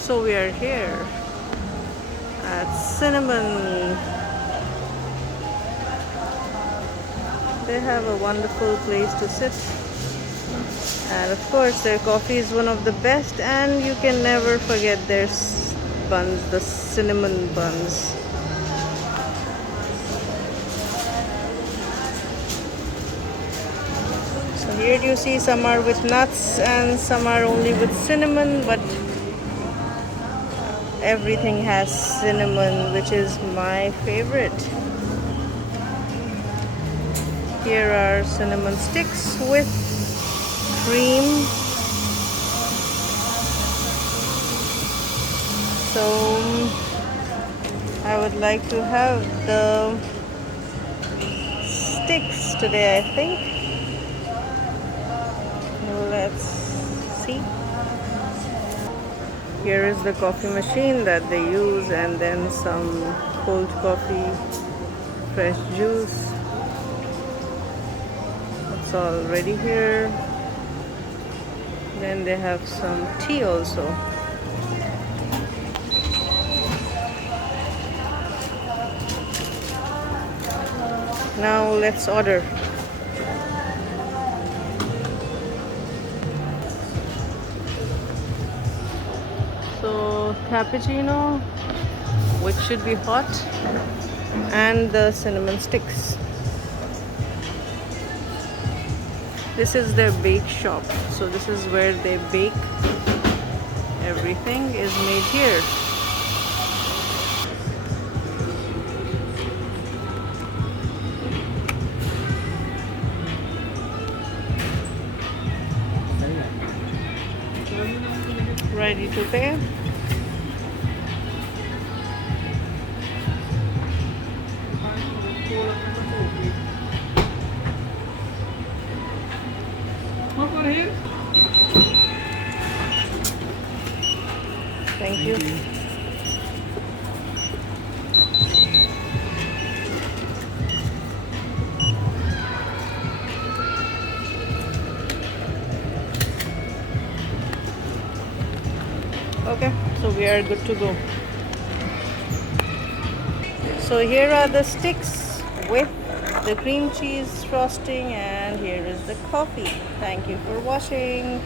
So we are here at Cinnabon. They have a wonderful place to sit, and of course their coffee is one of the best, and you can never forget their buns, the cinnamon buns. So here you see some are with nuts and some are only with cinnamon, but everything has cinnamon, which is my favorite. Here are cinnamon sticks with cream. So I would like to have the sticks today, I think. Let's see. Here is the coffee machine that they use, and then some cold coffee, fresh juice. It's all ready here. Then they have some tea also. Now let's order. So cappuccino, which should be hot, and the cinnamon sticks. This is their bake shop. So this is where they bake. Everything is made here. Ready to pay. Thank you. Okay, so we are good to go. So here are the sticks with the cream cheese frosting, and here is the coffee. Thank you for watching.